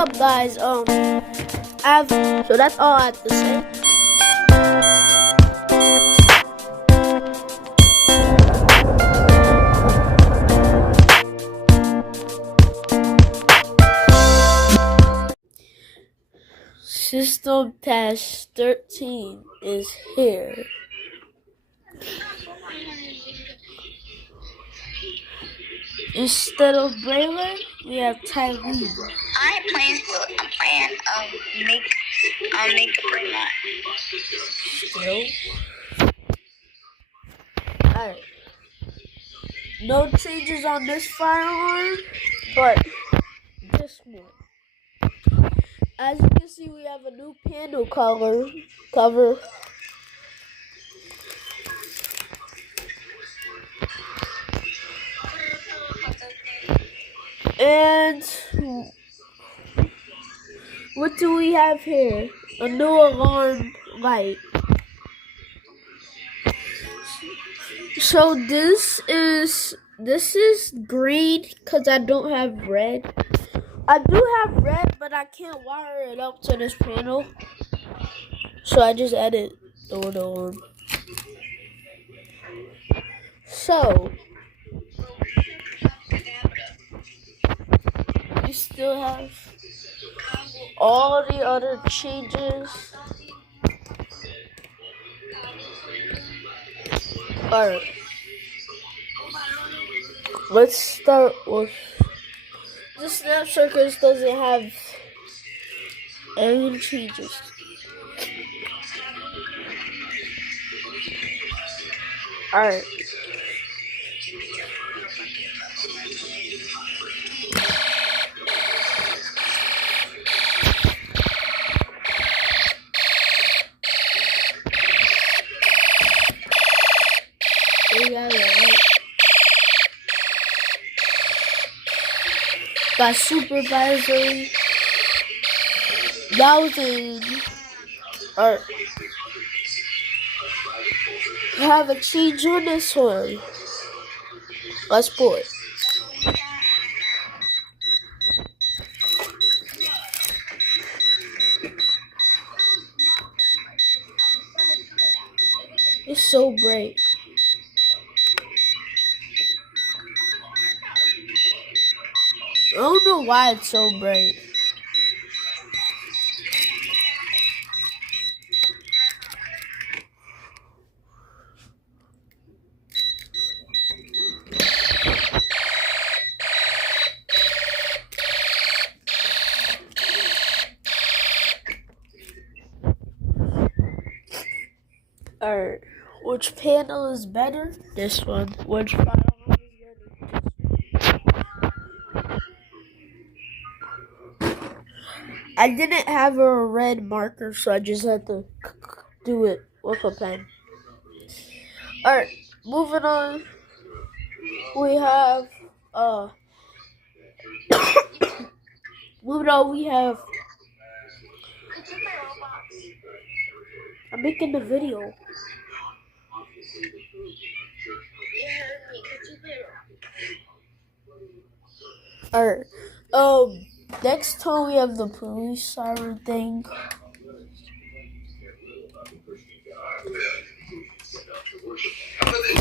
up, guys? So that's all I have to say. System Task 13 is here. Instead of Braylon, we have Tyree. I'm playing make a Braylon. Still. Alright. No changes on this firearm, but this one. As you can see, we have a new panel cover. And what do we have here? A new alarm light. So this is green because I don't have red. I do have red, but I can't wire it up to this panel. So I just added the alarm. So we still have all the other changes. Alright. Let's start with the snap circus doesn't have any changes. Alright. By supervisor, that was in art. We have a change on this one. Let's pull it. It's so bright. I don't know why it's so bright. Alright, which panel is better? This one. Which panel is better? I didn't have a red marker, so I just had to do it with a pen. Alright, moving on. We have I'm making the video. Alright. Next time we have the police siren thing.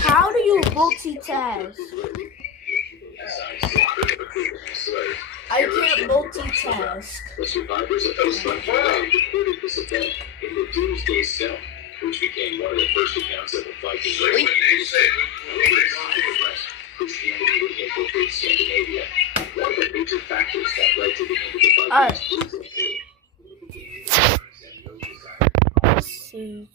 How do you multitask? I can't multitask. The survivors of Iceland recorded this event in the Doomsday Cell, which became one of the first accounts of the Viking Race. Christianity would infiltrate Scandinavia. One of the major factors that led to the end of the Vikings. Let's see.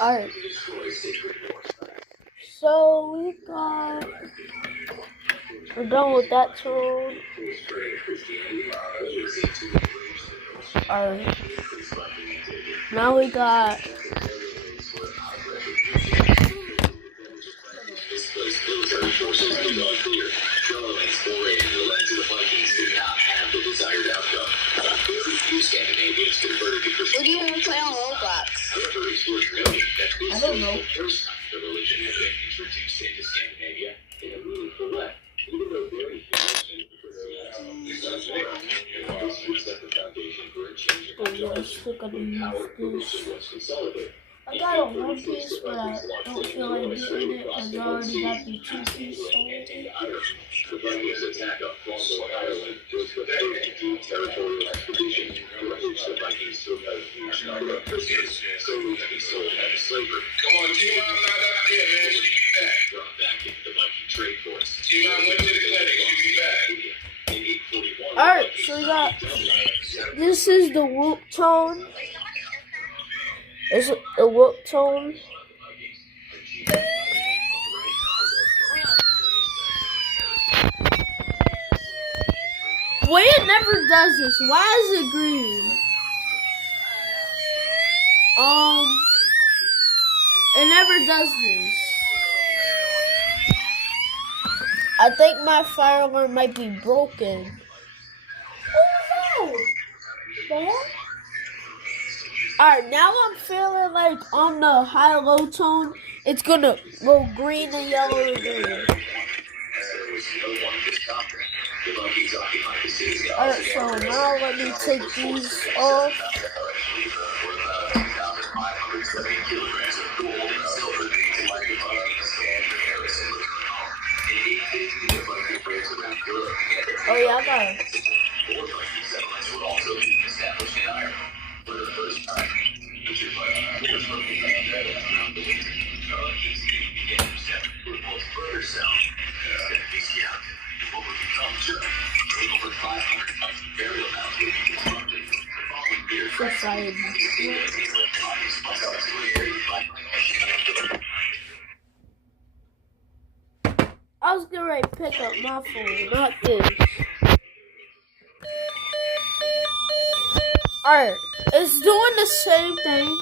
Alright. So we got We're done with that tone. Alright. Now we got What do you want to play on Roblox? I don't know. The religion has been introduced into Scandinavia in a meaningful way. Even though very few Muslims set the foundation for a change in power pollution was consolidated. I got a one piece, but I don't feel like doing it because I already got the 2-piece. The Vikings' attack on Cornwall, Ireland was the first deep territorial expedition in which the Vikings took a huge number of prisoners solely to be sold as slavery. Come on, T-Mom not out there, man. She'll be back. Brought back into the Viking trade force. T-Mom went to the clinic. She'll be back. In 841, Alright, so we got, this is the whoop tone. Is it the whoop tone? Wait, it never does this. Why is it green? It never does this. I think my fire alarm might be broken. Alright, now I'm feeling like on the high-low tone, it's gonna go green and yellow and green. Alright, so now let me take these off. Oh yeah, I got it. Society. I was getting ready to pick up my phone, not this. Alright, it's doing the same thing.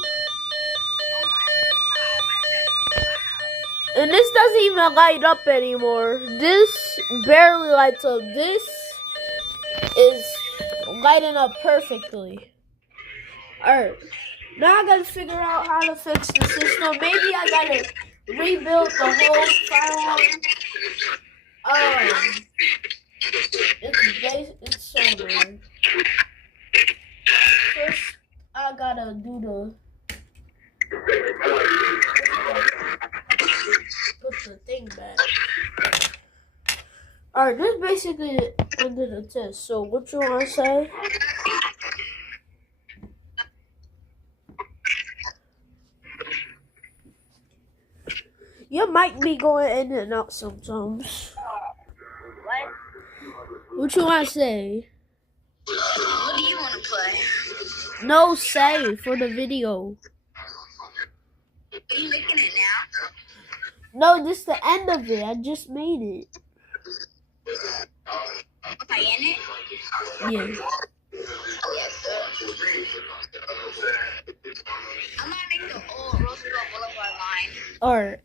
And this doesn't even light up anymore. This barely lights up. This is lighting up perfectly. Alright, now I gotta figure out how to fix the system. Maybe I gotta rebuild the whole file. It's so weird. First, I gotta do the put the thing back. Alright, this is basically the end of the test. So, what you wanna say? Your mic be going in and out sometimes. What you want to say? What do you want to play? No, say for the video. Are you making it now? No, this is the end of it. I just made it. Am I in it? Yeah. Yes, sir. I'm gonna make the old Roosevelt Boulevard line. Alright.